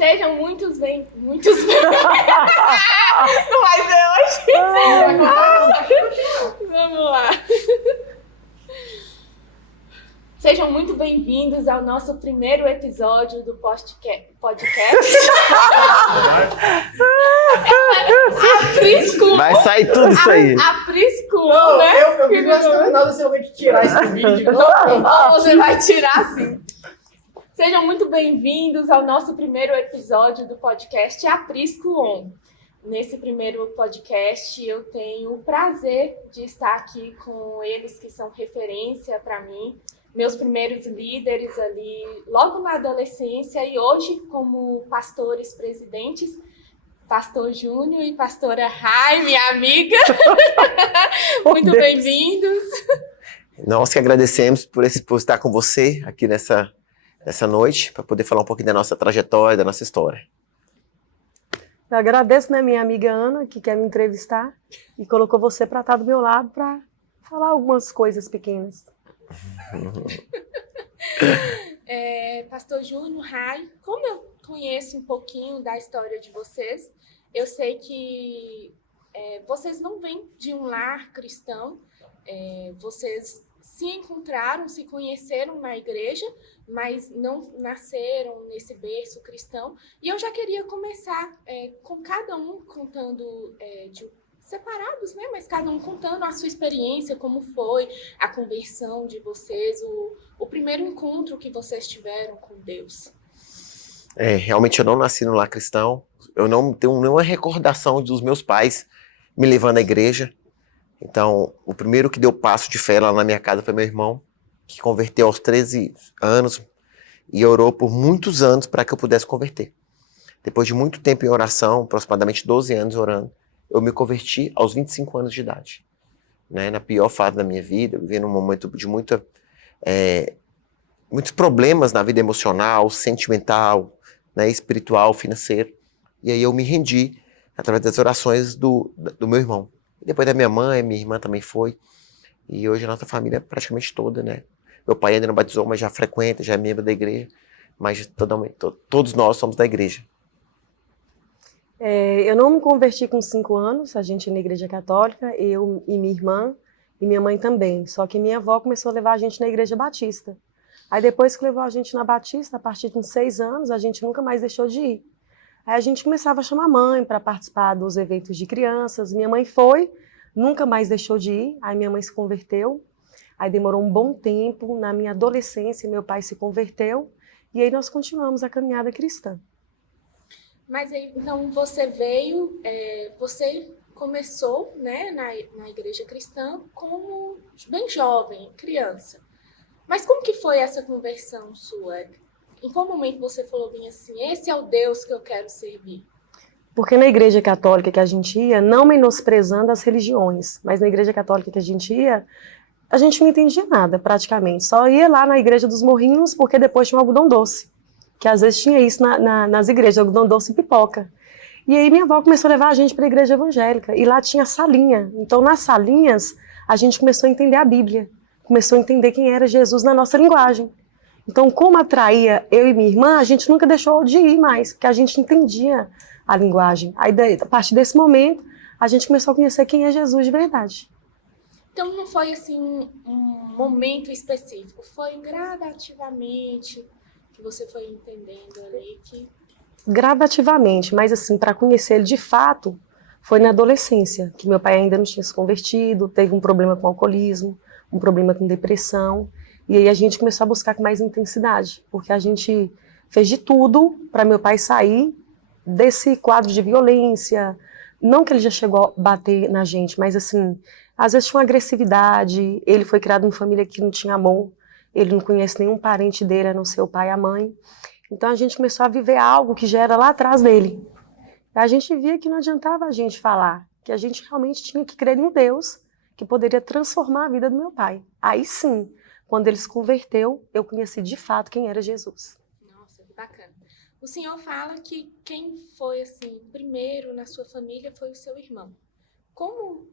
Sejam muitos bem... Não vai ser hoje. Vamos lá. Sejam muito bem-vindos ao nosso primeiro episódio do podcast. Vai sair tudo isso aí. A Prisco, Não, né? eu vi nada se eu tenho que tirar esse vídeo. Você vai tirar sim. Sejam muito bem-vindos ao nosso primeiro episódio do podcast Aprisco On. Nesse primeiro podcast eu tenho o prazer de estar aqui com eles que são referência para mim, meus primeiros líderes ali logo na adolescência e hoje como pastores presidentes, Pastor Júnior e Pastora Rai, minha amiga. Muito bem-vindos. Nós que agradecemos por estar com você aqui nessa noite, para poder falar um pouquinho da nossa trajetória, da nossa história. Eu agradeço, né, minha amiga Ana, que quer me entrevistar e colocou você para estar do meu lado para falar algumas coisas pequenas. Pastor Júnior, Rai, como eu conheço um pouquinho da história de vocês, eu sei que vocês não vêm de um lar cristão, vocês se encontraram, se conheceram na igreja, mas não nasceram nesse berço cristão. E eu já queria começar com cada um contando, separados, né? Mas cada um contando a sua experiência, como foi a conversão de vocês, o primeiro encontro que vocês tiveram com Deus. Realmente eu não nasci no lar cristão, eu não tenho nenhuma recordação dos meus pais me levando à igreja. Então, o primeiro que deu passo de fé lá na minha casa foi meu irmão, que converteu aos 13 anos e orou por muitos anos para que eu pudesse converter. Depois de muito tempo em oração, aproximadamente 12 anos orando, eu me converti aos 25 anos de idade. Né? Na pior fase da minha vida, vivendo um momento de muitos problemas na vida emocional, sentimental, né? Espiritual, financeiro. E aí eu me rendi através das orações do meu irmão. Depois da minha mãe, minha irmã também foi. E hoje a nossa família é praticamente toda, né? Meu pai ainda não batizou, mas já frequenta, já é membro da igreja. Mas todos nós somos da igreja. Eu não me converti com 5 anos, a gente na igreja católica, eu e minha irmã, e minha mãe também. Só que minha avó começou a levar a gente na igreja batista. Aí depois que levou a gente na batista, a partir de uns 6 anos, a gente nunca mais deixou de ir. Aí a gente começava a chamar a mãe para participar dos eventos de crianças. Minha mãe foi, nunca mais deixou de ir. Aí minha mãe se converteu. Aí demorou um bom tempo. Na minha adolescência, meu pai se converteu. E aí nós continuamos a caminhada cristã. Mas aí, então, você veio, você começou, né, na igreja cristã como bem jovem, criança. Mas como que foi essa conversão sua? Em qual momento você falou bem assim, esse é o Deus que eu quero servir? Porque na igreja católica que a gente ia, não menosprezando as religiões, mas na igreja católica que a gente ia, a gente não entendia nada praticamente. Só ia lá na igreja dos morrinhos porque depois tinha um algodão doce. Que às vezes tinha isso nas igrejas, algodão doce e pipoca. E aí minha avó começou a levar a gente para a igreja evangélica. E lá tinha salinha. Então nas salinhas a gente começou a entender a Bíblia. Começou a entender quem era Jesus na nossa linguagem. Então, como atraía eu e minha irmã, a gente nunca deixou de ir mais, porque a gente entendia a linguagem. Aí, a partir desse momento, a gente começou a conhecer quem é Jesus de verdade. Então, não foi assim um momento específico, foi gradativamente que você foi entendendo ali que... Gradativamente, mas assim, para conhecer ele de fato, foi na adolescência, que meu pai ainda não tinha se convertido, teve um problema com alcoolismo, um problema com depressão. E aí a gente começou a buscar com mais intensidade, porque a gente fez de tudo para meu pai sair desse quadro de violência. Não que ele já chegou a bater na gente, mas assim, às vezes tinha uma agressividade, ele foi criado em família que não tinha amor, ele não conhece nenhum parente dele, a não ser o pai e a mãe. Então a gente começou a viver algo que já era lá atrás dele. A gente via que não adiantava a gente falar, que a gente realmente tinha que crer em Deus, que poderia transformar a vida do meu pai. Aí sim, quando ele se converteu, eu conheci de fato quem era Jesus. Nossa, que bacana. O senhor fala que quem foi assim primeiro na sua família foi o seu irmão. Como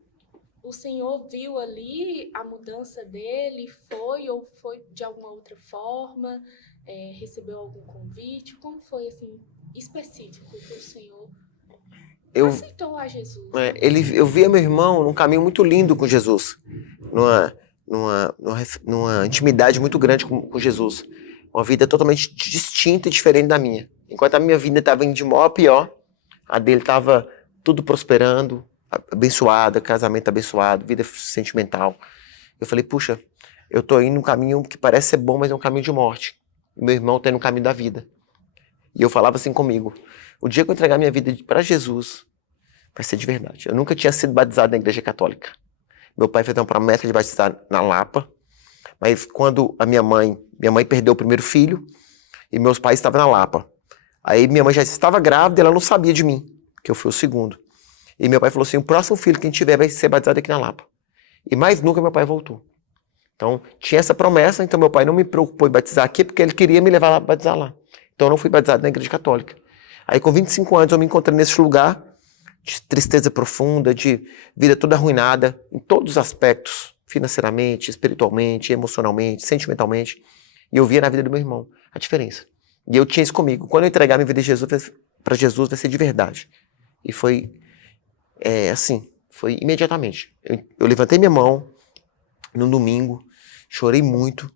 o senhor viu ali a mudança dele? Foi ou foi de alguma outra forma? Recebeu algum convite? Como foi assim específico que o senhor Eu, aceitou a Jesus? eu via meu irmão num caminho muito lindo com Jesus, numa intimidade muito grande com Jesus, uma vida totalmente distinta e diferente da minha. Enquanto a minha vida estava indo de mal a pior, a dele estava tudo prosperando, abençoada, casamento abençoado, vida sentimental. Eu falei, puxa, eu tô indo num caminho que parece ser bom, mas é um caminho de morte. E meu irmão tá indo no caminho da vida. E eu falava assim comigo, o dia que eu entregar minha vida para Jesus, vai ser de verdade. Eu nunca tinha sido batizado na igreja católica. Meu pai fez uma promessa de batizar na Lapa, mas quando minha mãe perdeu o primeiro filho, e meus pais estavam na Lapa. Aí minha mãe já estava grávida e ela não sabia de mim, que eu fui o segundo. E meu pai falou assim, o próximo filho que a gente tiver vai ser batizado aqui na Lapa. E mais nunca meu pai voltou. Então, tinha essa promessa, então meu pai não me preocupou em batizar aqui, porque ele queria me levar lá para batizar lá. Então, eu não fui batizado na igreja católica. Aí, com 25 anos, eu me encontrei nesse lugar de tristeza profunda, de vida toda arruinada, em todos os aspectos, financeiramente, espiritualmente, emocionalmente, sentimentalmente. E eu via na vida do meu irmão a diferença. E eu tinha isso comigo. Quando eu entregar minha vida para Jesus, vai ser de verdade. E foi assim, foi imediatamente. Eu levantei minha mão num domingo, chorei muito.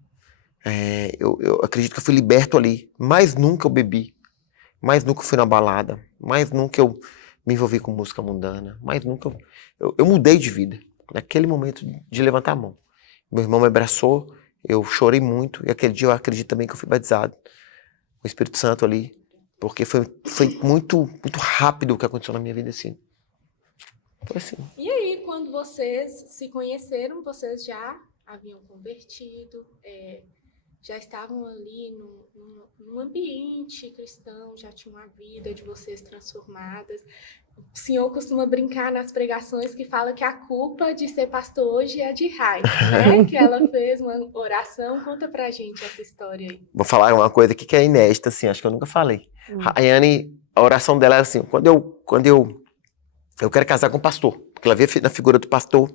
Eu acredito que eu fui liberto ali. Mais nunca eu bebi. Mais nunca eu fui na balada. Mais nunca eu me envolvi com música mundana. Mais nunca eu mudei de vida. Naquele momento de levantar a mão. Meu irmão me abraçou, eu chorei muito. E aquele dia eu acredito também que eu fui batizado. O Espírito Santo ali. Porque foi muito, muito rápido o que aconteceu na minha vida assim. Foi assim. E aí, quando vocês se conheceram, vocês já haviam convertido, já estavam ali num ambiente cristão, já tinham a vida de vocês transformadas. O senhor costuma brincar nas pregações que fala que a culpa de ser pastor hoje é de Rai, né? Que ela fez uma oração. Conta pra gente essa história aí. Vou falar uma coisa aqui que é inédita, assim, acho que eu nunca falei. A Rayane, a oração dela era assim, quando eu quero casar com um pastor, porque ela via na figura do pastor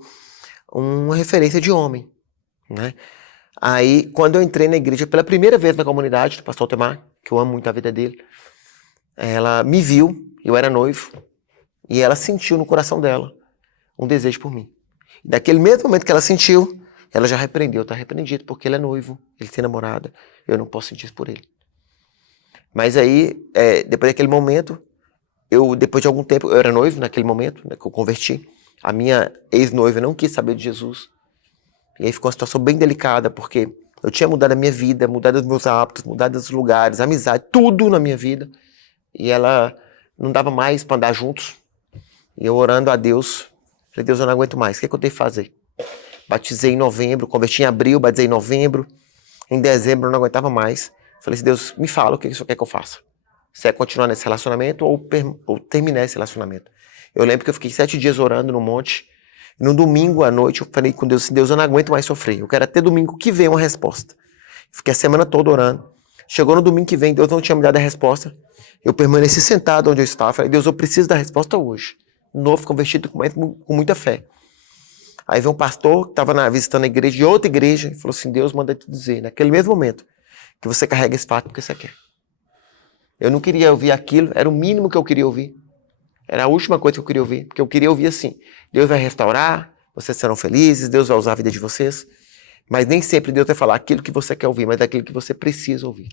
uma referência de homem, né? Aí, quando eu entrei na igreja pela primeira vez na comunidade do pastor Altemar, que eu amo muito a vida dele, ela me viu, eu era noivo, e ela sentiu no coração dela um desejo por mim. E daquele mesmo momento que ela sentiu, ela já repreendeu, tá repreendido, porque ele é noivo, ele tem namorada, eu não posso sentir isso por ele. Mas aí, depois daquele momento, depois de algum tempo, eu era noivo naquele momento, né, que eu converti, a minha ex-noiva não quis saber de Jesus. E aí ficou uma situação bem delicada, porque eu tinha mudado a minha vida, mudado os meus hábitos, mudado os lugares, amizade, tudo na minha vida. E ela não dava mais para andar juntos. E eu orando a Deus, falei, Deus, eu não aguento mais, o que eu tenho que fazer? Batizei em novembro, converti em abril, batizei em novembro. Em dezembro eu não aguentava mais. Falei, Deus, me fala o que o Senhor quer que eu faça. Se é continuar nesse relacionamento ou terminar esse relacionamento. Eu lembro que eu fiquei 7 dias orando no monte. No domingo à noite eu falei com Deus assim, Deus, eu não aguento mais sofrer. Eu quero até domingo que vem uma resposta. Fiquei a semana toda orando. Chegou no domingo que vem, Deus não tinha me dado a resposta. Eu permaneci sentado onde eu estava. Falei, Deus, eu preciso da resposta hoje. Novo, convertido com muita fé. Aí veio um pastor que estava visitando a igreja de outra igreja e falou assim, Deus manda te dizer, naquele mesmo momento, que você carrega esse fato porque você quer. Eu não queria ouvir aquilo, era o mínimo que eu queria ouvir. Era a última coisa que eu queria ouvir, porque eu queria ouvir assim, Deus vai restaurar, vocês serão felizes, Deus vai usar a vida de vocês, mas nem sempre Deus vai falar aquilo que você quer ouvir, mas aquilo que você precisa ouvir.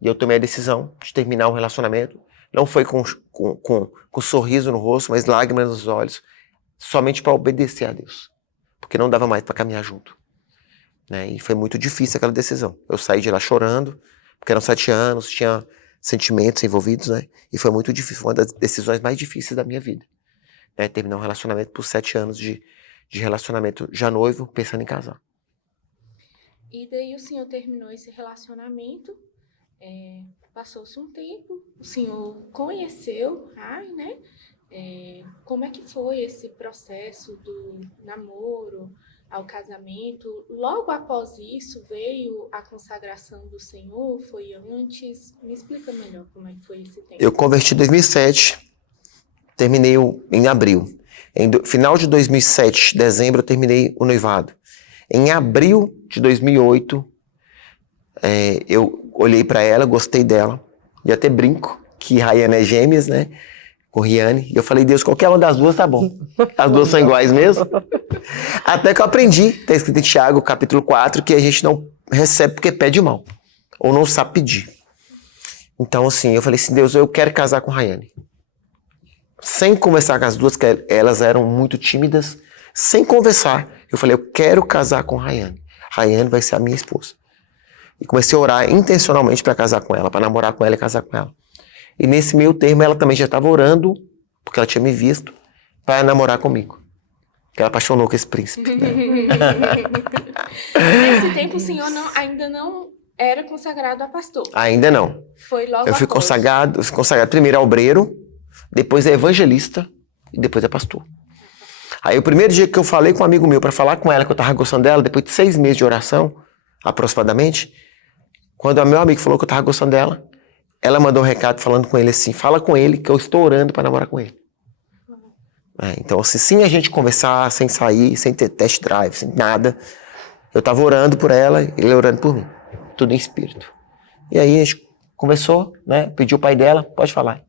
E eu tomei a decisão de terminar o relacionamento, não foi com sorriso no rosto, mas lágrimas nos olhos, somente para obedecer a Deus, porque não dava mais para caminhar junto. Né? E foi muito difícil aquela decisão. Eu saí de lá chorando, porque eram 7 anos, tinha sentimentos envolvidos, né? E foi muito difícil, foi uma das decisões mais difíceis da minha vida. Né? Terminar um relacionamento por 7 anos de relacionamento já noivo, pensando em casar. E daí o senhor terminou esse relacionamento, passou-se um tempo, o senhor conheceu Rai, né? Como é que foi esse processo do namoro ao casamento? Logo após isso veio a consagração do Senhor? Foi antes? Me explica melhor como é que foi esse tempo. Eu converti em 2007, terminei em abril. Final de 2007, dezembro, eu terminei o noivado. Em abril de 2008, eu olhei para ela, gostei dela, e até brinco que Rayane é gêmeas, né? Com Riane. E eu falei, Deus, qualquer uma das duas tá bom. As duas são iguais mesmo. Até que eu aprendi, tá escrito em Tiago, capítulo 4, que a gente não recebe porque pede mal. Ou não sabe pedir. Então, assim, eu falei assim, Deus, eu quero casar com Rayane. Sem conversar com as duas, que elas eram muito tímidas. Sem conversar, eu falei, eu quero casar com Rayane. Rayane vai ser a minha esposa. E comecei a orar intencionalmente para casar com ela, para namorar com ela e casar com ela. E nesse meio termo, ela também já estava orando, porque ela tinha me visto, para namorar comigo. Porque ela apaixonou com esse príncipe. Né? Nesse tempo, o senhor ainda não era consagrado a pastor. Ainda não. Foi logo Eu fui após. consagrado primeiro a obreiro, depois a evangelista e depois a pastor. Aí o primeiro dia que eu falei com um amigo meu para falar com ela que eu estava gostando dela, depois de 6 meses de oração, aproximadamente, quando o meu amigo falou que eu estava gostando dela, ela mandou um recado falando com ele assim, fala com ele que eu estou orando para namorar com ele. Então, assim, sem a gente conversar, sem sair, sem ter test drive, sem nada, eu estava orando por ela, ele orando por mim. Tudo em espírito. E aí a gente conversou, né? Pediu o pai dela, pode falar.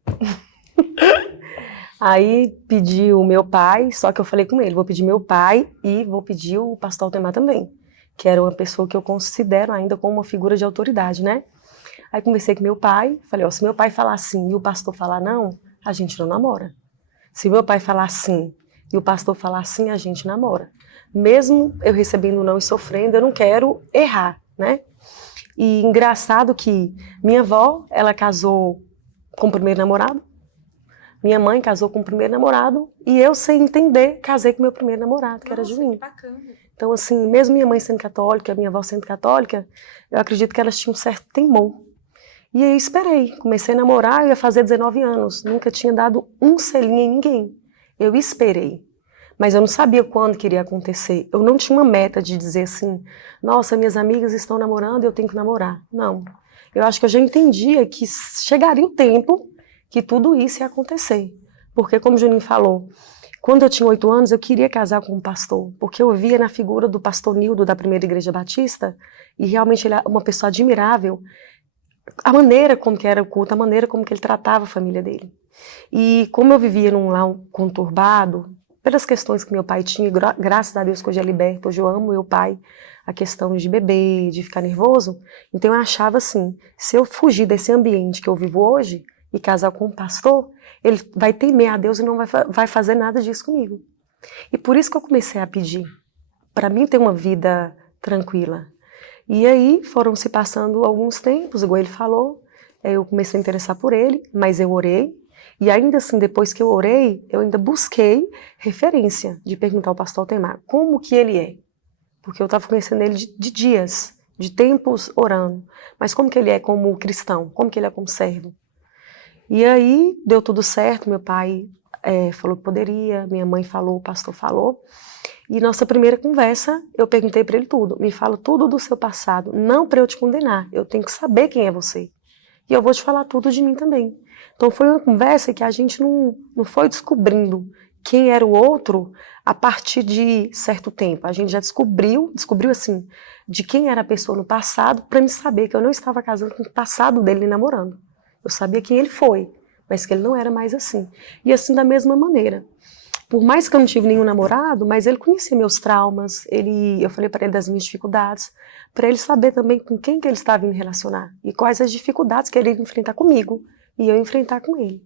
Aí pedi o meu pai, só que eu falei com ele, vou pedir meu pai e vou pedir o pastor Altemar também, que era uma pessoa que eu considero ainda como uma figura de autoridade, né? Aí conversei com meu pai, falei, ó, se meu pai falar sim e o pastor falar não, a gente não namora. Se meu pai falar sim e o pastor falar sim, a gente namora. Mesmo eu recebendo não e sofrendo, eu não quero errar, né? E engraçado que minha avó, ela casou com o primeiro namorado, minha mãe casou com o primeiro namorado, e eu, sem entender, casei com meu primeiro namorado, que era Juninho. Que bacana. Então, assim, mesmo minha mãe sendo católica, minha avó sendo católica, eu acredito que elas tinham um certo temor. E aí esperei, comecei a namorar, eu ia fazer 19 anos, nunca tinha dado um selinho em ninguém. Eu esperei. Mas eu não sabia quando que iria acontecer. Eu não tinha uma meta de dizer assim, nossa, minhas amigas estão namorando e eu tenho que namorar. Não. Eu acho que eu já entendia que chegaria o tempo que tudo isso ia acontecer. Porque, como o Juninho falou, quando eu tinha 8 anos, eu queria casar com um pastor, porque eu via na figura do pastor Nildo da Primeira Igreja Batista, e realmente ele é uma pessoa admirável, a maneira como que era o culto, a maneira como que ele tratava a família dele. E como eu vivia num lar conturbado, pelas questões que meu pai tinha, graças a Deus que hoje é liberto, hoje eu amo meu pai, a questão de beber, de ficar nervoso, então eu achava assim, se eu fugir desse ambiente que eu vivo hoje e casar com um pastor, ele vai temer a Deus e não vai fazer nada disso comigo. E por isso que eu comecei a pedir, para mim ter uma vida tranquila. E aí foram se passando alguns tempos, igual ele falou, eu comecei a interessar por ele, mas eu orei. E ainda assim, depois que eu orei, eu ainda busquei referência de perguntar ao pastor Altemar como que ele é. Porque eu estava conhecendo ele de dias, de tempos orando. Mas como que ele é como cristão? Como que ele é como servo? E aí deu tudo certo, meu pai falou que poderia, minha mãe falou, o pastor falou. E nossa primeira conversa, eu perguntei para ele tudo. Me fala tudo do seu passado, não para eu te condenar. Eu tenho que saber quem é você. E eu vou te falar tudo de mim também. Então foi uma conversa que a gente não foi descobrindo quem era o outro a partir de certo tempo. A gente já descobriu assim, de quem era a pessoa no passado, para me saber que eu não estava casando com o passado dele namorando. Eu sabia quem ele foi, mas que ele não era mais assim. E assim da mesma maneira. Por mais que eu não tive nenhum namorado, mas ele conhecia meus traumas, eu falei para ele das minhas dificuldades, para ele saber também com quem que ele estava indo relacionar e quais as dificuldades que ele ia enfrentar comigo e eu enfrentar com ele.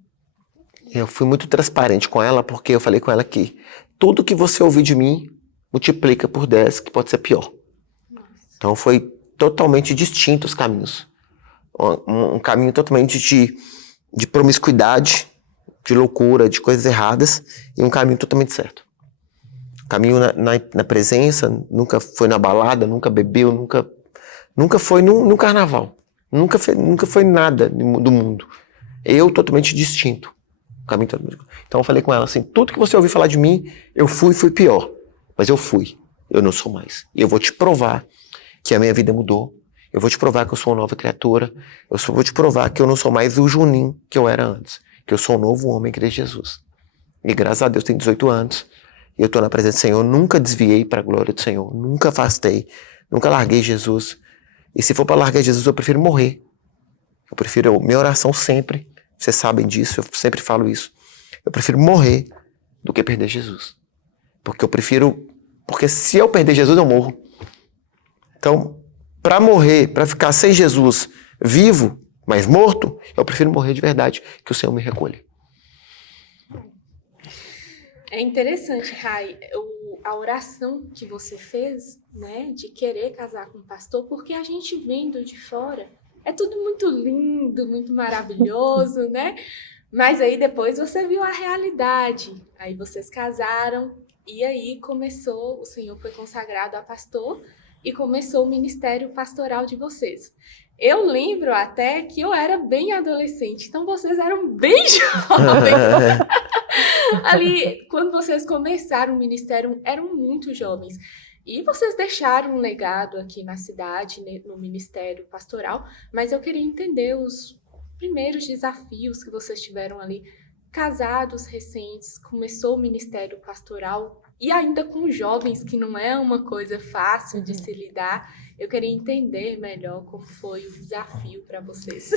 Eu fui muito transparente com ela, porque eu falei com ela que tudo que você ouvir de mim, multiplica por 10, que pode ser pior. Então foi totalmente distinto os caminhos. Um caminho totalmente de promiscuidade, de loucura, de coisas erradas, e um caminho totalmente certo. Caminho na presença, nunca foi na balada, nunca bebeu, nunca foi no carnaval. Nunca foi nada do mundo. Eu totalmente distinto. Caminho totalmente... Então eu falei com ela assim, tudo que você ouvir falar de mim, eu fui pior. Mas eu fui, eu não sou mais. E eu vou te provar que a minha vida mudou. Eu vou te provar que eu sou uma nova criatura. Eu vou te provar que eu não sou mais o Juninho que eu era antes. Que eu sou um novo homem em Cristo Jesus. E graças a Deus tenho 18 anos. E eu estou na presença do Senhor. Nunca desviei para a glória do Senhor. Nunca afastei. Nunca larguei Jesus. E se for para largar Jesus, eu prefiro morrer. Minha oração sempre vocês sabem disso, eu sempre falo isso. Eu prefiro morrer do que perder Jesus. Porque se eu perder Jesus, eu morro. Então, para morrer, para ficar sem Jesus vivo, mas morto, eu prefiro morrer de verdade, que o Senhor me recolha. É interessante, Rai, a oração que você fez, né, de querer casar com um pastor, porque a gente vendo de fora, é tudo muito lindo, muito maravilhoso, né? Mas aí depois você viu a realidade, aí vocês casaram, e aí o Senhor foi consagrado a pastor, e começou o ministério pastoral de vocês. Eu lembro até que eu era bem adolescente, então vocês eram bem jovens. Ali, quando vocês começaram o ministério, eram muito jovens. E vocês deixaram um legado aqui na cidade, no ministério pastoral, mas eu queria entender os primeiros desafios que vocês tiveram ali, casados recentes, começou o ministério pastoral, e ainda com jovens, que não é uma coisa fácil de se lidar. Eu queria entender melhor como foi o desafio para vocês.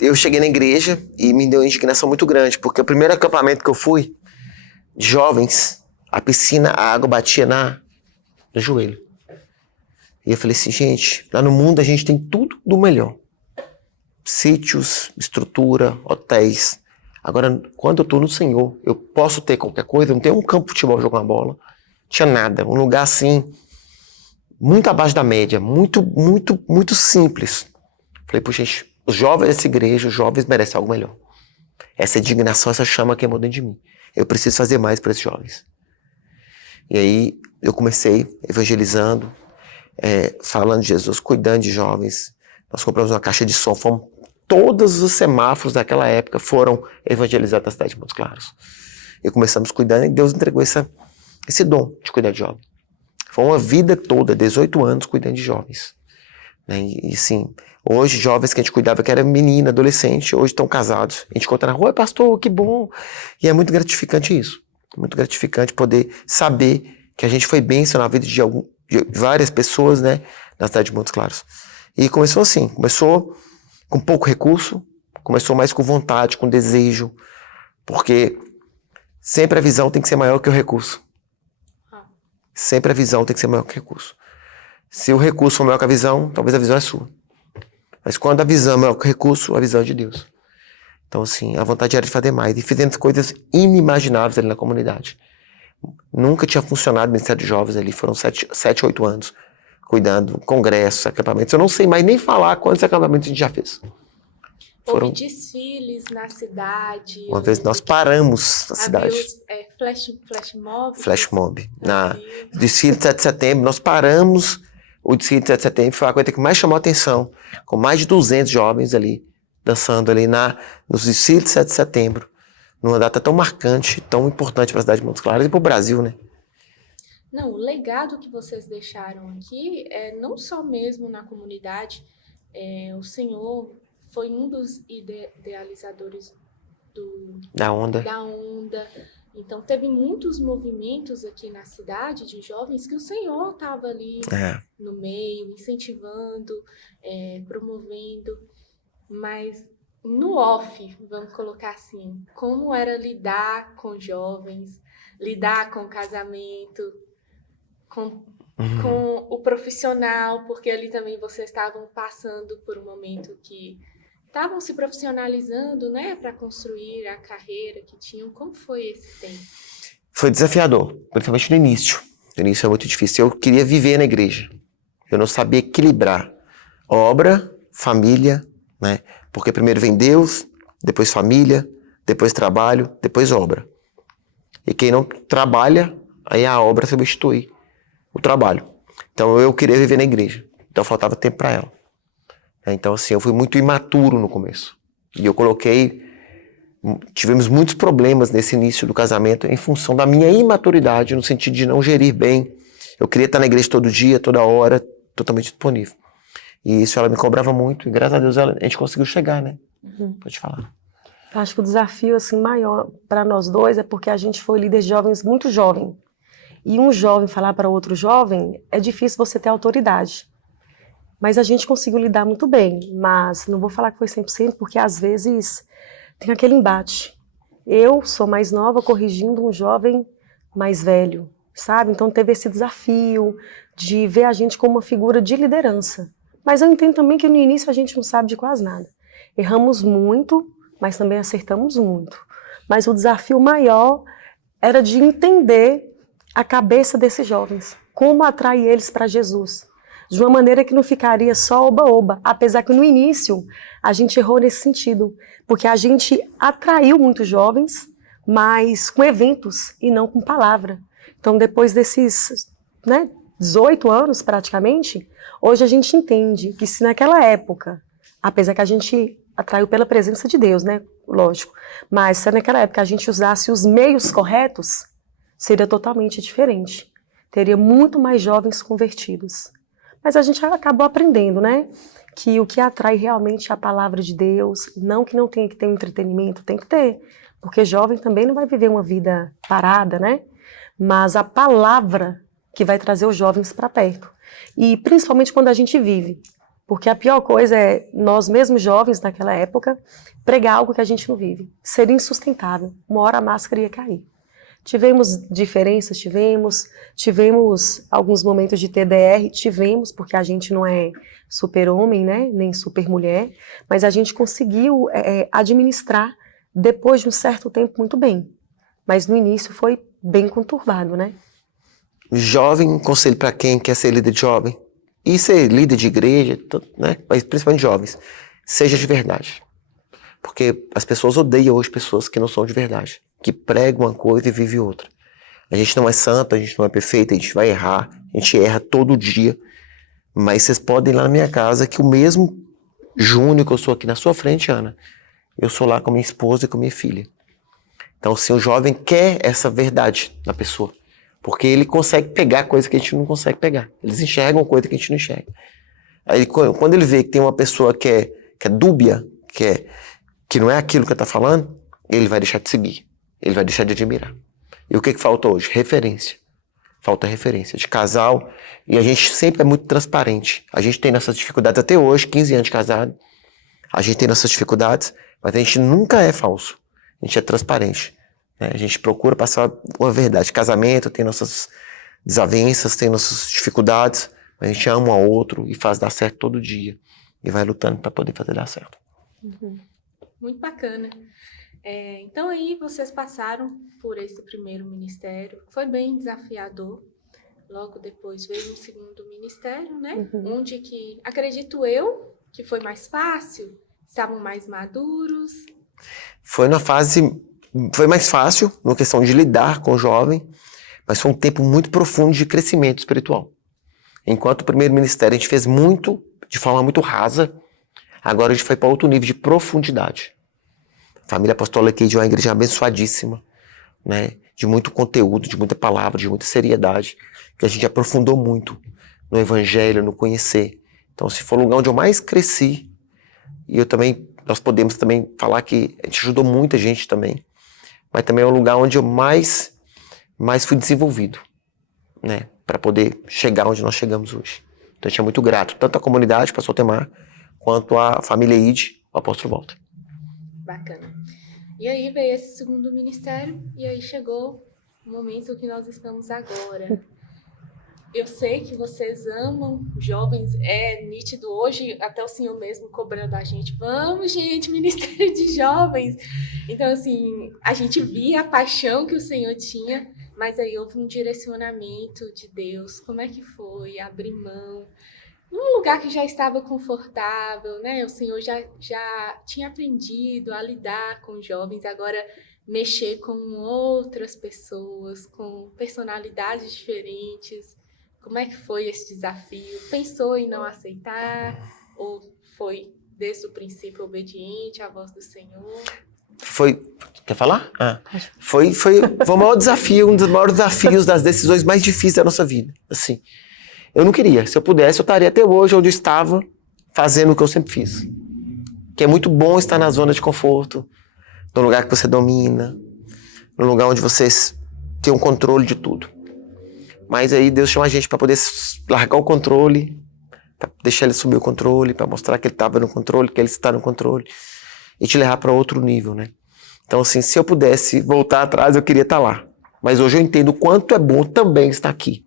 Eu cheguei na igreja e me deu uma indignação muito grande, porque o primeiro acampamento que eu fui, de jovens, a piscina, a água batia no joelho. E eu falei assim, gente, lá no mundo a gente tem tudo do melhor. Sítios, estrutura, hotéis. Agora, quando eu tô no Senhor, eu posso ter qualquer coisa, eu não tenho um campo de futebol jogar uma bola, não tinha nada, um lugar assim, muito abaixo da média, muito, muito, muito simples. Falei, puxa, gente, os jovens dessa igreja, os jovens merecem algo melhor. Essa indignação, essa chama queimou dentro de mim. Eu preciso fazer mais para esses jovens. E aí, eu comecei evangelizando, falando de Jesus, cuidando de jovens. Nós compramos uma caixa de som, todos os semáforos daquela época foram evangelizados na cidade de Montes Claros. E começamos cuidando, e Deus entregou esse dom de cuidar de jovens. Foi uma vida toda, 18 anos, cuidando de jovens. Né? E sim, hoje, jovens que a gente cuidava, que era menina, adolescente, hoje estão casados. A gente conta na rua, pastor, que bom. E é muito gratificante isso. Muito gratificante poder saber que a gente foi bênção na vida de várias pessoas, né, na cidade de Montes Claros. E começou assim, começou com pouco recurso, começou mais com vontade, com desejo, porque sempre a visão tem que ser maior que o recurso. Sempre a visão tem que ser maior que o recurso. Se o recurso for maior que a visão, talvez a visão é sua. Mas quando a visão é maior que o recurso, a visão é de Deus. Então, assim, a vontade era de fazer mais. E fizemos coisas inimagináveis ali na comunidade. Nunca tinha funcionado o Ministério de Jovens ali, foram 7, 8 anos, cuidando, congressos, acampamentos. Eu não sei mais nem falar quantos acampamentos a gente já fez. Houve desfiles na cidade. Uma vez nós paramos na cidade. Flash mob. Flash mob. Desfile de 7 de setembro, nós paramos o desfile de 7 de setembro, foi a coisa que mais chamou a atenção, com mais de 200 jovens ali, dançando ali nos desfiles de 7 de setembro, numa data tão marcante, tão importante para a cidade de Montes Claros e para o Brasil, né? Não, o legado que vocês deixaram aqui é não só mesmo na comunidade, o Senhor foi um dos idealizadores da onda. Então, teve muitos movimentos aqui na cidade de jovens que o Senhor estava ali no meio, incentivando, promovendo. Mas no off, vamos colocar assim, como era lidar com jovens, lidar com o casamento, com o profissional, porque ali também vocês estavam passando por um momento que estavam se profissionalizando, né, para construir a carreira que tinham. Como foi esse tempo? Foi desafiador, principalmente no início. No início é muito difícil. Eu queria viver na igreja. Eu não sabia equilibrar obra, família, né? Porque primeiro vem Deus, depois família, depois trabalho, depois obra. E quem não trabalha, aí a obra substitui o trabalho. Então eu queria viver na igreja. Então faltava tempo para ela. Então assim, eu fui muito imaturo no começo. E eu tivemos muitos problemas nesse início do casamento em função da minha imaturidade, no sentido de não gerir bem. Eu queria estar na igreja todo dia, toda hora, totalmente disponível. E isso ela me cobrava muito, e graças a Deus a gente conseguiu chegar, né? Pode falar. Eu acho que o desafio assim, maior para nós dois é porque a gente foi líder de jovens muito jovem. E um jovem falar para outro jovem, é difícil você ter autoridade. Mas a gente conseguiu lidar muito bem, mas não vou falar que foi 100%, porque às vezes tem aquele embate. Eu sou mais nova corrigindo um jovem mais velho, sabe? Então teve esse desafio de ver a gente como uma figura de liderança. Mas eu entendo também que no início a gente não sabe de quase nada. Erramos muito, mas também acertamos muito. Mas o desafio maior era de entender a cabeça desses jovens, como atrair eles para Jesus, de uma maneira que não ficaria só oba-oba, apesar que no início a gente errou nesse sentido, porque a gente atraiu muitos jovens, mas com eventos e não com palavra. Então depois desses 18 anos praticamente, hoje a gente entende que se naquela época, apesar que a gente atraiu pela presença de Deus, né, lógico, mas se naquela época a gente usasse os meios corretos, seria totalmente diferente. Teria muito mais jovens convertidos. Mas a gente acabou aprendendo, né? Que o que atrai realmente é a palavra de Deus, não que não tenha que ter um entretenimento, tem que ter. Porque jovem também não vai viver uma vida parada, né? Mas a palavra que vai trazer os jovens para perto. E principalmente quando a gente vive. Porque a pior coisa é nós mesmos jovens naquela época pregar algo que a gente não vive. Seria insustentável. Uma hora a máscara ia cair. Tivemos diferenças, tivemos alguns momentos de TDR, porque a gente não é super-homem, né, nem super-mulher, mas a gente conseguiu administrar depois de um certo tempo muito bem. Mas no início foi bem conturbado, né? Jovem, um conselho para quem quer ser líder de jovem, e ser líder de igreja, né, mas principalmente jovens, seja de verdade. Porque as pessoas odeiam hoje pessoas que não são de verdade, que pregam uma coisa e vivem outra. A gente não é santo, a gente não é perfeito, a gente vai errar, a gente erra todo dia. Mas vocês podem ir lá na minha casa, que o mesmo Júnior que eu sou aqui na sua frente, Ana, eu sou lá com minha esposa e com minha filha. Então, se o jovem quer essa verdade na pessoa, porque ele consegue pegar coisa que a gente não consegue pegar. Eles enxergam coisa que a gente não enxerga. Aí, quando ele vê que tem uma pessoa que é dúbia, que não é aquilo que está falando, ele vai deixar de seguir. Ele vai deixar de admirar. E o que falta hoje? Referência. Falta referência de casal. E a gente sempre é muito transparente. A gente tem nossas dificuldades até hoje, 15 anos de casado. A gente tem nossas dificuldades, mas a gente nunca é falso. A gente é transparente. Né? A gente procura passar uma verdade. Casamento tem nossas desavenças, tem nossas dificuldades, mas a gente ama um ao outro e faz dar certo todo dia. E vai lutando para poder fazer dar certo. Uhum. Muito bacana. Então aí vocês passaram por esse primeiro ministério, foi bem desafiador. Logo depois veio um segundo ministério, né? Uhum. Onde que, acredito eu, que foi mais fácil, estavam mais maduros. Foi mais fácil, na questão de lidar com o jovem, mas foi um tempo muito profundo de crescimento espiritual. Enquanto o primeiro ministério a gente fez muito, de forma muito rasa, agora a gente foi para outro nível de profundidade. A família apostólica de uma igreja abençoadíssima, né? De muito conteúdo, de muita palavra, de muita seriedade, que a gente aprofundou muito no evangelho, no conhecer. Então, se for o lugar onde eu mais cresci, e nós podemos também falar que a gente ajudou muita gente também, mas também é o lugar onde eu mais fui desenvolvido, né? Para poder chegar onde nós chegamos hoje. Então, a gente é muito grato, tanto à comunidade, pastor Temar, quanto à família ID, o apóstolo Walter. Bacana. E aí veio esse segundo ministério, e aí chegou o momento que nós estamos agora. Eu sei que vocês amam jovens, é nítido hoje, até o senhor mesmo cobrando a gente, vamos gente, ministério de jovens. Então assim, a gente via a paixão que o senhor tinha, mas aí houve um direcionamento de Deus. Como é que foi abrir mão? Num lugar que já estava confortável, né? O senhor já tinha aprendido a lidar com jovens, agora mexer com outras pessoas, com personalidades diferentes. Como é que foi esse desafio? Pensou em não aceitar? Ou foi desde o princípio obediente à voz do Senhor? Quer falar? Foi o maior desafio, um dos maiores desafios, das decisões mais difíceis da nossa vida. Assim, eu não queria. Se eu pudesse, eu estaria até hoje onde eu estava, fazendo o que eu sempre fiz. Que é muito bom estar na zona de conforto, no lugar que você domina, no lugar onde você tem um controle de tudo. Mas aí Deus chama a gente para poder largar o controle, para deixar ele assumir o controle, para mostrar que ele estava no controle, que ele está no controle, e te levar para outro nível, né? Então, assim, se eu pudesse voltar atrás, eu queria estar lá. Mas hoje eu entendo o quanto é bom também estar aqui.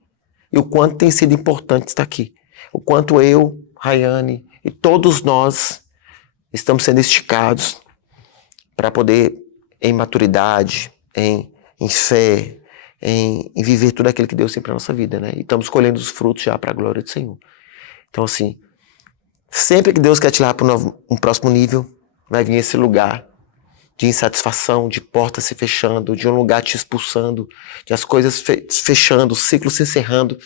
E o quanto tem sido importante estar aqui. O quanto eu, Rayane e todos nós estamos sendo esticados para poder, em maturidade, em fé, em viver tudo aquilo que Deus tem para a nossa vida, né? E estamos colhendo os frutos já para a glória do Senhor. Então, assim, sempre que Deus quer te levar para um próximo nível, vai vir esse lugar de insatisfação, de portas se fechando, de um lugar te expulsando, de as coisas fechando, o ciclo se encerrando.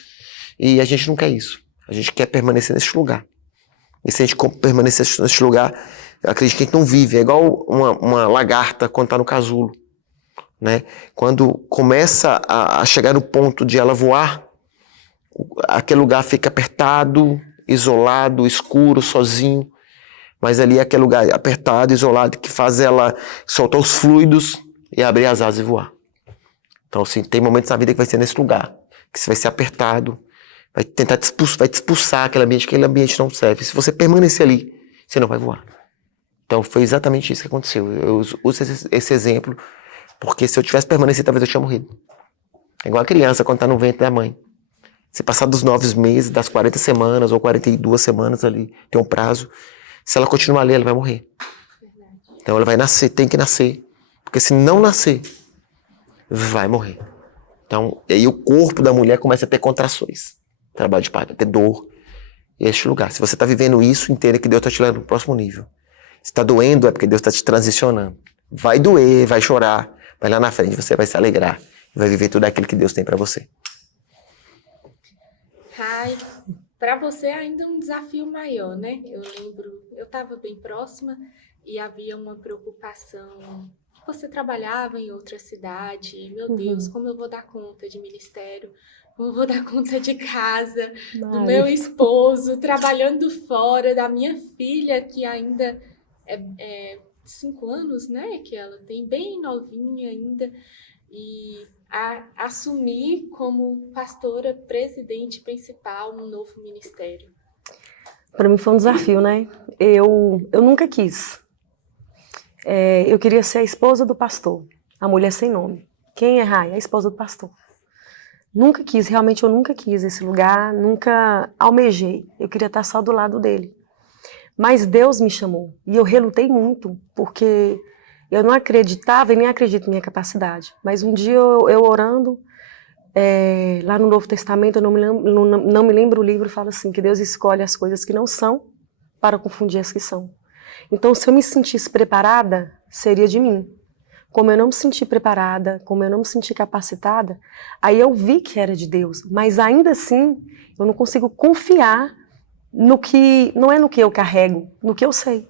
E a gente não quer isso. A gente quer permanecer nesse lugar. E se a gente permanecer nesse lugar, eu acredito que a gente não vive. É igual uma lagarta quando está no casulo, né? Quando começa a chegar no ponto de ela voar, aquele lugar fica apertado, isolado, escuro, sozinho. Mas ali é aquele lugar apertado, isolado, que faz ela soltar os fluidos e abrir as asas e voar. Então, assim, tem momentos na vida que vai ser nesse lugar, que você vai ser apertado, vai tentar te expulsar aquele ambiente não serve. Se você permanecer ali, você não vai voar. Então, foi exatamente isso que aconteceu. Eu uso esse exemplo, porque se eu tivesse permanecido, talvez eu tinha morrido. É igual a criança quando está no ventre da mãe. Se passar dos 9 meses, das 40 semanas ou 42 semanas ali, tem um prazo. Se ela continuar ali, ela vai morrer. Então ela vai nascer, tem que nascer. Porque se não nascer, vai morrer. Então, e aí o corpo da mulher começa a ter contrações. Trabalho de parto, a ter dor. E é este lugar. Se você está vivendo isso, entenda que Deus está te levando para o próximo nível. Se está doendo, é porque Deus está te transicionando. Vai doer, vai chorar, mas lá na frente você vai se alegrar. E vai viver tudo aquilo que Deus tem para você. Ai, para você ainda um desafio maior, né? Eu lembro, eu estava bem próxima e havia uma preocupação. Você trabalhava em outra cidade, meu Deus, como eu vou dar conta de ministério? Como eu vou dar conta de casa, do meu esposo, trabalhando fora, da minha filha, que ainda é 5 anos, né? Que ela tem, bem novinha ainda. E assumir como pastora, presidente principal, um novo ministério? Para mim foi um desafio, né? Eu nunca quis. Eu queria ser a esposa do pastor, a mulher sem nome. Quem é Rai? A esposa do pastor. Nunca quis, realmente eu nunca quis esse lugar, nunca almejei. Eu queria estar só do lado dele. Mas Deus me chamou e eu relutei muito, porque eu não acreditava e nem acredito em minha capacidade. Mas um dia eu orando, lá no Novo Testamento, eu não me lembro o livro, fala assim, que Deus escolhe as coisas que não são para confundir as que são. Então, se eu me sentisse preparada, seria de mim. Como eu não me senti preparada, como eu não me senti capacitada, aí eu vi que era de Deus. Mas ainda assim, eu não consigo confiar no que, não é no que eu carrego, no que eu sei.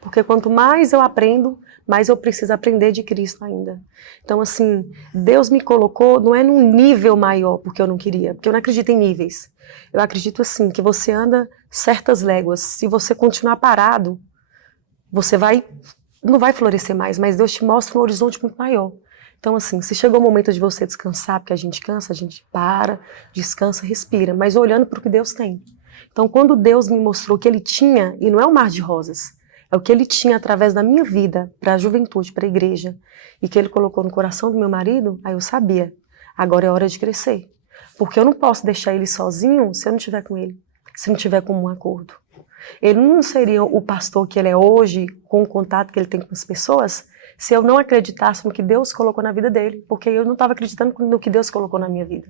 Porque quanto mais eu aprendo, mais eu preciso aprender de Cristo ainda. Então, assim, Deus me colocou, não é num nível maior, porque eu não queria, porque eu não acredito em níveis. Eu acredito, assim, que você anda certas léguas. Se você continuar parado, você não vai florescer mais, mas Deus te mostra um horizonte muito maior. Então, assim, se chegou o momento de você descansar, porque a gente cansa, a gente para, descansa, respira, mas olhando para o que Deus tem. Então, quando Deus me mostrou o que Ele tinha, e não é um mar de rosas, é o que Ele tinha através da minha vida, para a juventude, para a igreja, e que Ele colocou no coração do meu marido, aí eu sabia, agora é hora de crescer. Porque eu não posso deixar ele sozinho se eu não estiver com ele, se não tiver como um acordo. Ele não seria o pastor que ele é hoje, com o contato que ele tem com as pessoas, se eu não acreditasse no que Deus colocou na vida dele, porque eu não estava acreditando no que Deus colocou na minha vida.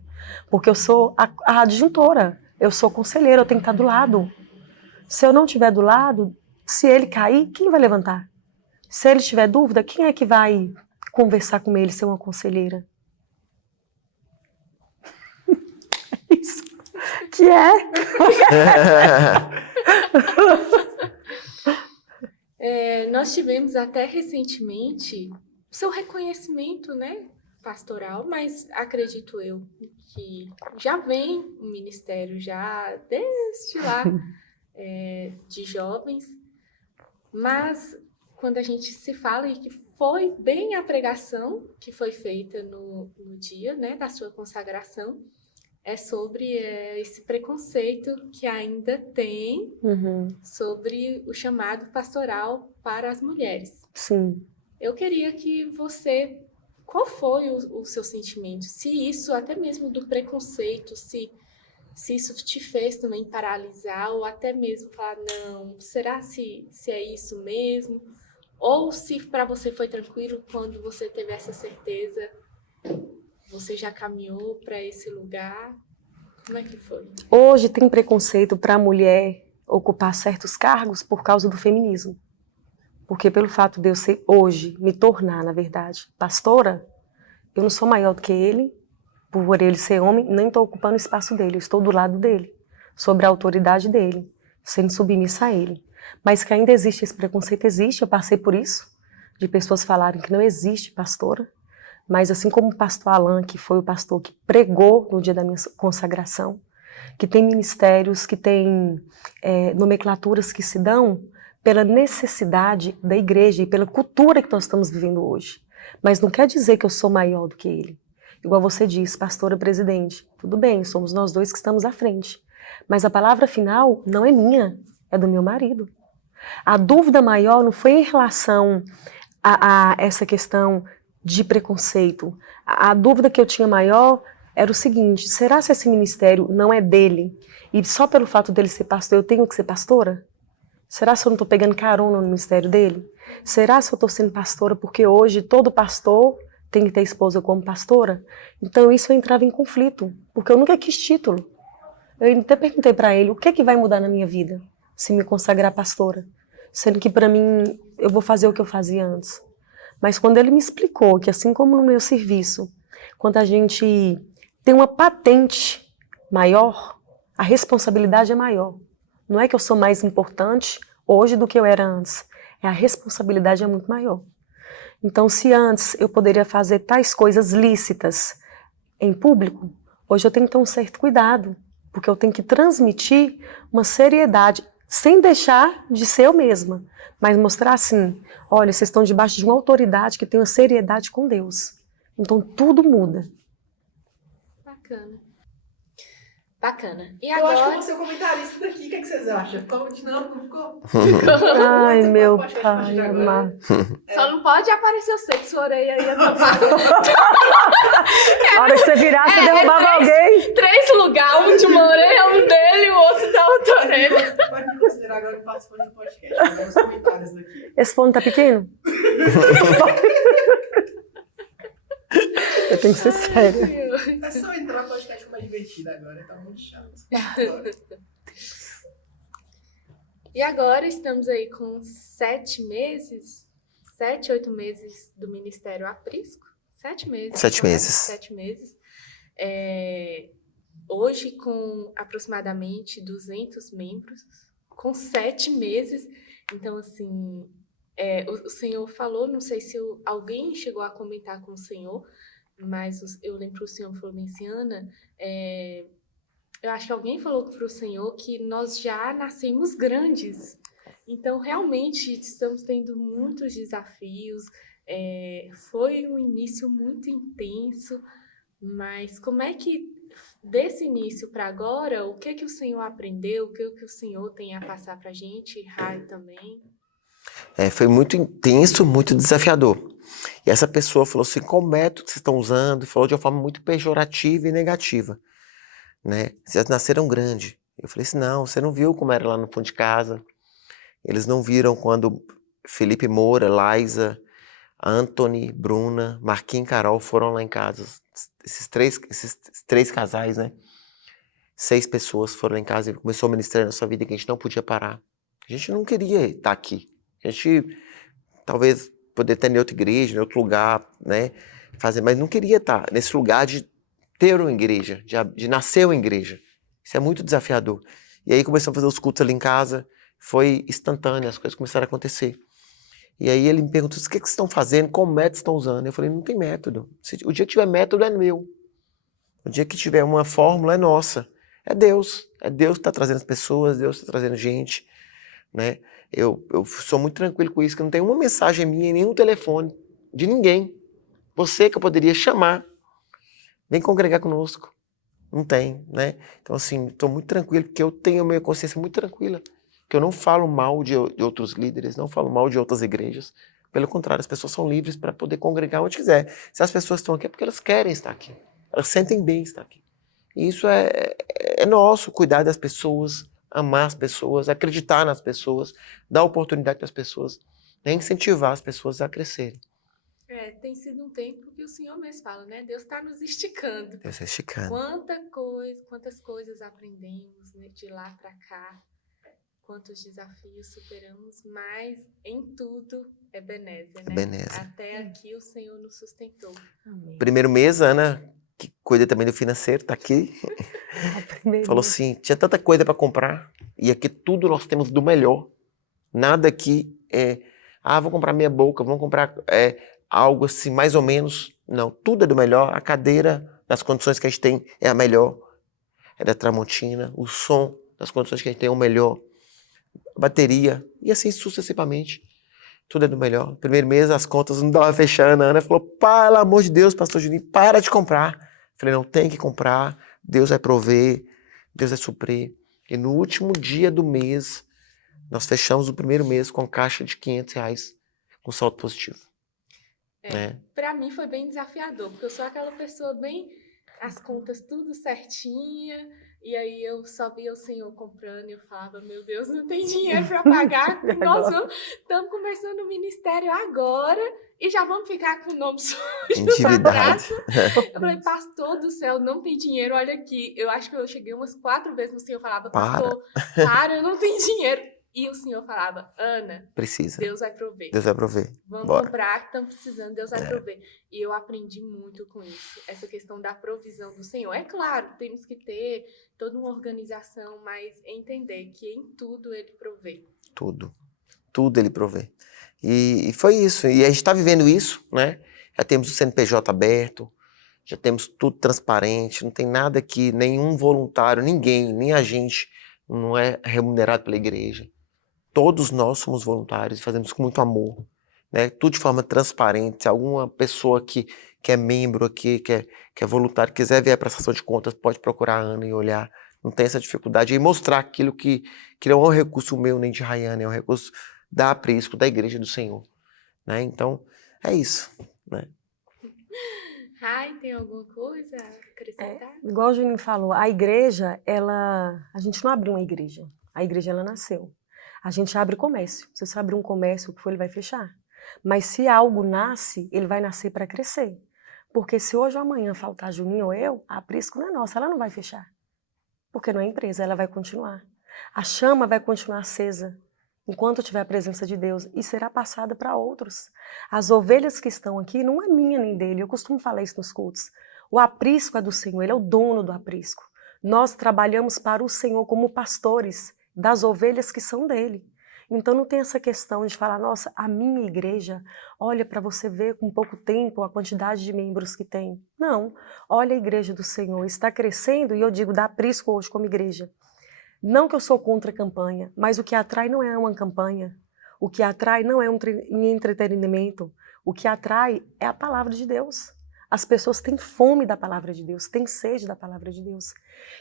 Porque eu sou a adjuntora, eu sou conselheira, eu tenho que estar do lado. Se eu não estiver do lado, se ele cair, quem vai levantar? Se ele tiver dúvida, quem é que vai conversar com ele, ser uma conselheira? Isso. Que é? Nós tivemos até recentemente o seu reconhecimento, né, pastoral, mas acredito eu que já vem o ministério já desde lá de jovens, mas quando a gente se fala e que foi bem a pregação que foi feita no dia, né, da sua consagração, é sobre esse preconceito que ainda tem sobre o chamado pastoral para as mulheres. Sim. Eu queria que você... Qual foi o seu sentimento? Se isso, até mesmo do preconceito, se isso te fez também paralisar, ou até mesmo falar, não, será se é isso mesmo? Ou se para você foi tranquilo quando você teve essa certeza, você já caminhou para esse lugar? Como é que foi? Hoje tem preconceito para a mulher ocupar certos cargos por causa do feminismo. Porque pelo fato de eu ser hoje, me tornar, na verdade, pastora, eu não sou maior do que ele, por ele ser homem, nem estou ocupando o espaço dele, eu estou do lado dele, sobre a autoridade dele, sendo submissa a ele. Mas que ainda existe esse preconceito, existe, eu passei por isso, de pessoas falarem que não existe pastora, mas assim como o pastor Alan, que foi o pastor que pregou no dia da minha consagração, que tem ministérios, que tem nomenclaturas que se dão pela necessidade da igreja e pela cultura que nós estamos vivendo hoje. Mas não quer dizer que eu sou maior do que ele. Igual você diz, pastora presidente, tudo bem, somos nós dois que estamos à frente. Mas a palavra final não é minha, é do meu marido. A dúvida maior não foi em relação a essa questão de preconceito. A dúvida que eu tinha maior era o seguinte, será se esse ministério não é dele e só pelo fato dele ser pastor eu tenho que ser pastora? Será se eu não estou pegando carona no ministério dele? Será se eu estou sendo pastora porque hoje todo pastor tem que ter esposa como pastora? Então isso eu entrava em conflito, porque eu nunca quis título. Eu até perguntei para ele, o que é que vai mudar na minha vida se me consagrar pastora? Sendo que para mim eu vou fazer o que eu fazia antes. Mas quando ele me explicou que assim como no meu serviço, quando a gente tem uma patente maior, a responsabilidade é maior. Não é que eu sou mais importante hoje do que eu era antes. A responsabilidade é muito maior. Então, se antes eu poderia fazer tais coisas lícitas em público, hoje eu tenho que ter um certo cuidado, porque eu tenho que transmitir uma seriedade, sem deixar de ser eu mesma, mas mostrar assim, olha, vocês estão debaixo de uma autoridade que tem uma seriedade com Deus. Então, tudo muda. Bacana. Bacana. E Eu agora... acho que eu vou ser o comentarista daqui. O que vocês acham? Ficou dinâmico? Ficou? Ai, meu Podcast pai a partir de agora. amado. Só não pode aparecer o sexo orelha aí atrapalha. A hora que você virar, você derrubava alguém. 3 lugares, um de uma orelha é um dele e o outro da outra orelha. Pode me considerar agora participante do podcast. Vou dar os comentários daqui. Esse fone tá pequeno? Eu tenho que ser séria. É só entrar no podcast mais divertido agora. Tá muito chato. E agora estamos aí com 7, 8 meses do Ministério Aprisco. 7 meses. 7 meses. 7 meses. Hoje com aproximadamente 200 membros, com 7 meses. Então, assim, o Senhor falou, não sei se alguém chegou a comentar com o Senhor, mas eu lembro que o Senhor falou, Menciana, eu acho que alguém falou para o Senhor que nós já nascemos grandes. Então, realmente, estamos tendo muitos desafios. Foi um início muito intenso, mas como é que, desse início para agora, o que o Senhor aprendeu, o que o Senhor tem a passar para a gente, Rai também? Foi muito intenso, muito desafiador. E essa pessoa falou assim, qual método vocês estão usando? Falou de uma forma muito pejorativa e negativa. Né? Vocês nasceram grande. Eu falei assim, não, você não viu como era lá no fundo de casa. Eles não viram quando Felipe Moura, Laísa, Anthony, Bruna, Marquinhos e Carol foram lá em casa. Esses três casais, né? 6 pessoas foram lá em casa e começou a ministrar na sua vida que a gente não podia parar. A gente não queria estar aqui. A gente talvez poder estar em outra igreja, em outro lugar, né? Mas não queria estar nesse lugar de ter uma igreja, de nascer uma igreja. Isso é muito desafiador. E aí começamos a fazer os cultos ali em casa, foi instantâneo, as coisas começaram a acontecer. E aí ele me perguntou, o que vocês estão fazendo, qual método estão usando? Eu falei, não tem método. O dia que tiver método é meu. O dia que tiver uma fórmula é nossa. É Deus que está trazendo as pessoas, Deus está trazendo gente. Né? Eu sou muito tranquilo com isso, que não tem uma mensagem minha, nenhum telefone de ninguém. Você que eu poderia chamar, vem congregar conosco. Não tem, né? Então, assim, estou muito tranquilo, porque eu tenho a minha consciência muito tranquila, que eu não falo mal de outros líderes, não falo mal de outras igrejas. Pelo contrário, as pessoas são livres para poder congregar onde quiser. Se as pessoas estão aqui é porque elas querem estar aqui. Elas sentem bem estar aqui. E isso é nosso, cuidar das pessoas, amar as pessoas, acreditar nas pessoas, dar oportunidade para as pessoas, né? Incentivar as pessoas a crescerem. Tem sido um tempo que o Senhor mesmo fala, né? Deus está nos esticando. Deus é esticando. Quantas coisas aprendemos, né, de lá para cá, quantos desafios superamos, mas em tudo é Ebenezer, né? Ebenezer. Até aqui o Senhor nos sustentou. Amém. Primeiro mês, Ana, que cuida também do financeiro, tá aqui. Falou assim, tinha tanta coisa para comprar, e aqui tudo nós temos do melhor. Nada aqui vou comprar meia boca, vamos comprar algo assim, mais ou menos. Não, tudo é do melhor. A cadeira, nas condições que a gente tem, é a melhor. É da Tramontina. O som, nas condições que a gente tem, é o melhor. A bateria, e assim sucessivamente. Tudo é do melhor. Primeiro mês, as contas não estavam fechando. A Ana falou, pelo amor de Deus, pastor Juninho, para de comprar. Falei, não, tem que comprar. Deus vai prover, Deus vai suprir. E no último dia do mês, nós fechamos o primeiro mês com caixa de R$500, com saldo positivo. Para mim foi bem desafiador, porque eu sou aquela pessoa bem, as contas tudo certinha, e aí eu só via o Senhor comprando e eu falava, meu Deus, não tem dinheiro para pagar, nós estamos começando o ministério agora e já vamos ficar com o nome sujo na praça. Eu falei, pastor do céu, não tem dinheiro, olha aqui. Eu acho que eu cheguei umas 4 vezes no Senhor, falava, pastor, para, eu não tenho dinheiro. E o Senhor falava, Ana, precisa. Deus vai prover. Deus vai prover. Vamos Bora. comprar, estamos precisando, Deus vai prover. E eu aprendi muito com isso, essa questão da provisão do Senhor. É claro, temos que ter toda uma organização, mas entender que em tudo Ele provê. Tudo Ele provê. E foi isso. E a gente está vivendo isso, né? Já temos o CNPJ aberto, já temos tudo transparente, não tem nada aqui, nenhum voluntário, ninguém, nem a gente não é remunerado pela igreja. Todos nós somos voluntários, fazemos com muito amor, né? Tudo de forma transparente. Se alguma pessoa que é membro aqui, que é voluntário, quiser ver a prestação de contas, pode procurar a Ana e olhar. Não tem essa dificuldade. E mostrar aquilo que não é um recurso meu nem de Rayane, é um recurso da Aprisco, da Igreja do Senhor. Né? Então, é isso. Né? Rai, tem alguma coisa a acrescentar? Igual o Juninho falou, a igreja, a gente não abriu uma igreja. A igreja, ela nasceu. A gente abre comércio. Se você abrir um comércio, o que for, ele vai fechar. Mas se algo nasce, ele vai nascer para crescer. Porque se hoje ou amanhã faltar Juninho ou eu, a Aprisco não é nossa, ela não vai fechar. Porque não é empresa, ela vai continuar. A chama vai continuar acesa enquanto tiver a presença de Deus e será passada para outros. As ovelhas que estão aqui não é minha nem dele, eu costumo falar isso nos cultos. O aprisco é do Senhor, ele é o dono do aprisco. Nós trabalhamos para o Senhor como pastores das ovelhas que são dele. Então não tem essa questão de falar, nossa, a minha igreja, olha para você ver com pouco tempo a quantidade de membros que tem. Não, olha a igreja do Senhor, está crescendo, e eu digo da Aprisco hoje como igreja. Não que eu sou contra a campanha, mas o que atrai não é uma campanha, o que atrai não é um entretenimento, o que atrai é a palavra de Deus. As pessoas têm fome da palavra de Deus, têm sede da palavra de Deus.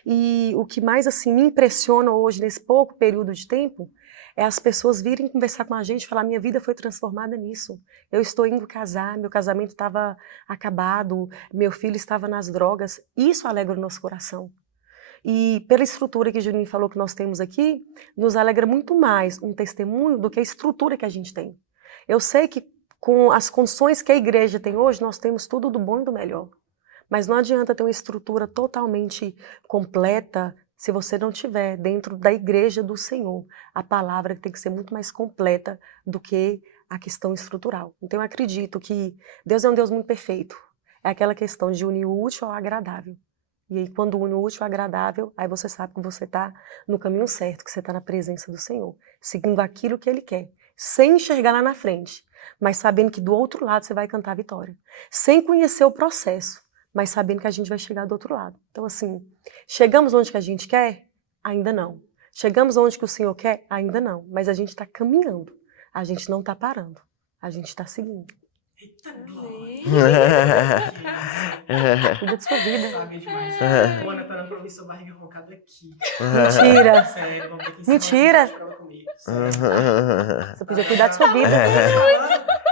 E o que mais assim me impressiona hoje, nesse pouco período de tempo, é as pessoas virem conversar com a gente e falar, minha vida foi transformada nisso. Eu estou indo casar, meu casamento estava acabado, meu filho estava nas drogas. Isso alegra o nosso coração. E pela estrutura que o Juninho falou que nós temos aqui, nos alegra muito mais um testemunho do que a estrutura que a gente tem. Eu sei que com as condições que a igreja tem hoje, nós temos tudo do bom e do melhor. Mas não adianta ter uma estrutura totalmente completa se você não tiver dentro da igreja do Senhor a palavra, que tem que ser muito mais completa do que a questão estrutural. Então eu acredito que Deus é um Deus muito perfeito. É aquela questão de unir o útil ao agradável. E aí quando une o útil ao agradável, aí você sabe que você está no caminho certo, que você está na presença do Senhor, seguindo aquilo que Ele quer, sem enxergar lá na frente, mas sabendo que do outro lado você vai cantar a vitória. Sem conhecer o processo, mas sabendo que a gente vai chegar do outro lado. Então assim, chegamos onde que a gente quer? Ainda não. Chegamos onde que o Senhor quer? Ainda não. Mas a gente está caminhando. A gente não está parando. A gente está seguindo. Eita glória! Cuida de sua vida. Sabe demais. Ana, tá pra ouvir sua barriga roncada aqui. Mentira. Sério, vamos ter que Mentira. ensinar comigo. Você podia cuidar de sua vida.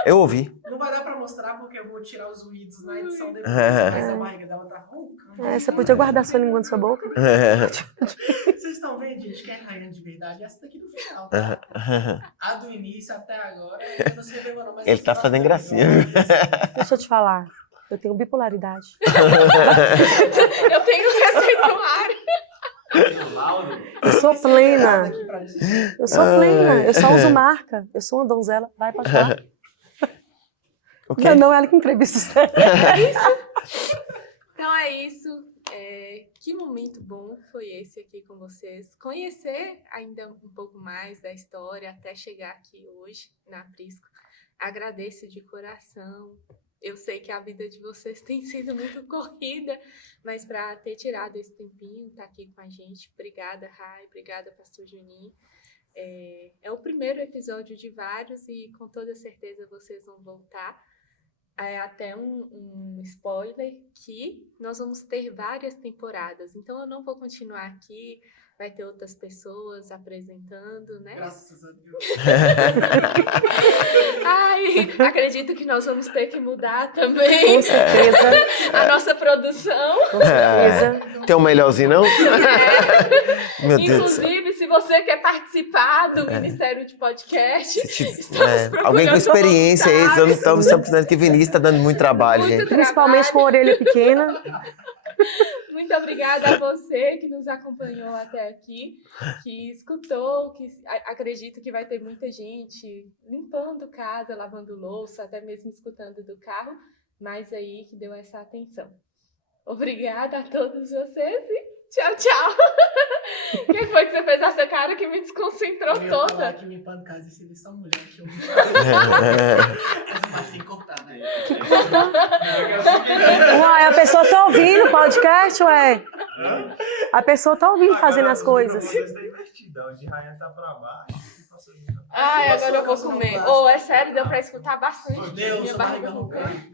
Eu ouvi. Não vai dar pra mostrar porque eu vou tirar os ruídos na edição depois, mas a barriga dela tá roncando. Você podia guardar sua língua na sua boca. Vocês estão vendo, gente, que é Rayane de verdade? Essa daqui do final, tá? A do início até agora, eu não sei bem, não, mas Ele tá fazendo gracinha. Deixa eu te falar. Eu tenho bipolaridade. Eu tenho receituário. Eu sou plena. Eu sou plena. Eu só uso marca. Eu sou uma donzela. Vai, pode falar. Okay. Não, ela que entrevista você. Então é isso. Que momento bom foi esse aqui com vocês. Conhecer ainda um pouco mais da história até chegar aqui hoje na Aprisco. Agradeço de coração. Eu sei que a vida de vocês tem sido muito corrida, mas para ter tirado esse tempinho, tá aqui com a gente. Obrigada, Rai. Obrigada, Pastor Juninho. É o primeiro episódio de vários e com toda certeza vocês vão voltar. Até um spoiler que nós vamos ter várias temporadas. Então eu não vou continuar aqui. Vai ter outras pessoas apresentando, né? Graças a Deus. Acredito que nós vamos ter que mudar também. Com certeza. A nossa produção. Com certeza. Tem um melhorzinho, não? Meu Deus do céu. Inclusive, se você quer participar do Ministério de Podcast, Alguém com experiência aí, estamos precisando que Vinícius está dando muito trabalho, gente. Principalmente com a orelha pequena. Muito obrigada a você que nos acompanhou até aqui, que escutou, que acredito que vai ter muita gente limpando casa, lavando louça, até mesmo escutando do carro, mas aí que deu essa atenção. Obrigada a todos vocês e tchau, tchau. O que foi que você fez essa cara que me desconcentrou Eu ia toda? falar que limpando casa e eles são mulheres que eu Essa parte tem que cortar, né? Que cortar? Uai, a pessoa tá ouvindo o podcast, ué. A pessoa tá ouvindo fazendo as coisas. Vocês têm investidão, de Rayane tá pra baixo. Ai, agora eu vou comer. É sério, deu pra escutar bastante. Deus, Minha sua barriga barriga roncando. roncando.